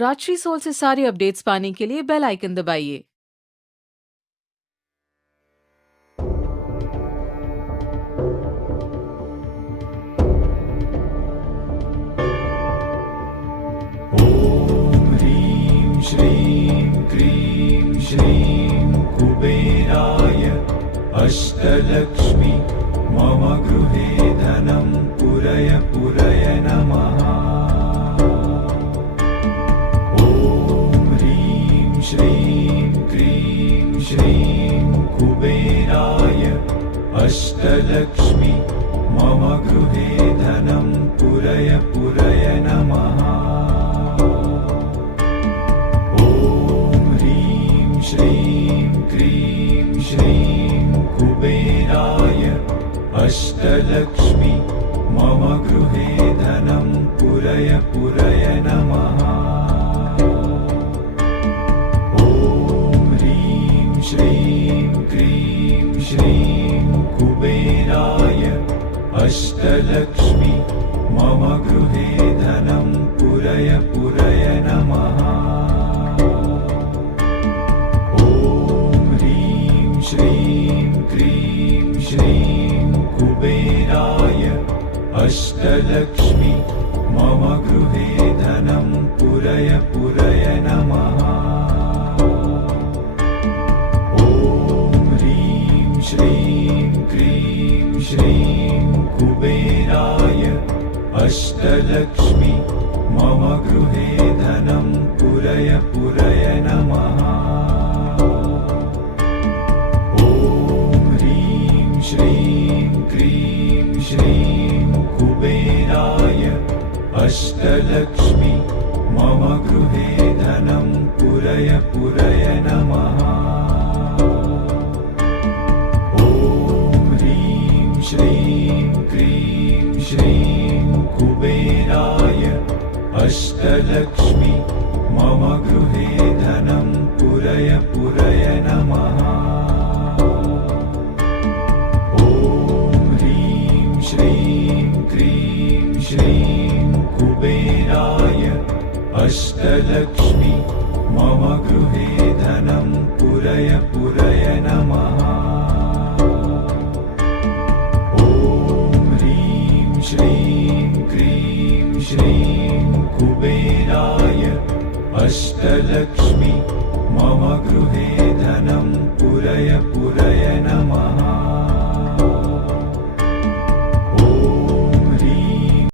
Rajshree soul से सारे updates पाने के लिए बेल आइकन दबाइए। ॐ ह्रीं श्रीं क्रीं श्रीं कुबेराय अष्टलक्ष्मी मम गृहे धनं पुरय पुरय नमः। ॐ ह्रीं श्रीं क्रीं श्रीं कुबेराय अष्टलक्ष्मी मम गृहे धनं पुरय पुरय नमः। श्रीं क्रीं श्रीं कुबेराय अष्टलक्ष्मी मम गृहे धनं पुरय पुरय नमः। ॐ ह्रीं श्रीं क्रीं श्रीं कुबेराय अष्टलक्ष्मी मम गृहे धनं पुरय पुरय नमः। श्रीं क्रीं श्रीं कुबेराय अष्टलक्ष्मी मम गृहे धनं पुरय पुरय नमः। ॐ ह्रीं श्रीं क्रीं श्रीं कुबेराय अष्टलक्ष्मी मम गृहे धनं पुरय पुरय नमः। श्रीं क्रीं श्रीं कुबेराय अष्टलक्ष्मी मम गृहे धनं पुरय पुरय नमः। ॐ ह्रीं श्रीं क्रीं श्रीं कुबेराय अष्टलक्ष्मी मम गृहे धनं पुरय पुरय नमः। श्रीं क्रीं श्रीं कुबेराय अष्टलक्ष्मी मम गृहे धनं पुरय पुरय नमः। ॐ ह्रीं श्रीं क्रीं श्रीं कुबेराय अष्टलक्ष्मी मम गृहे धनं पुरय पुरय नमः।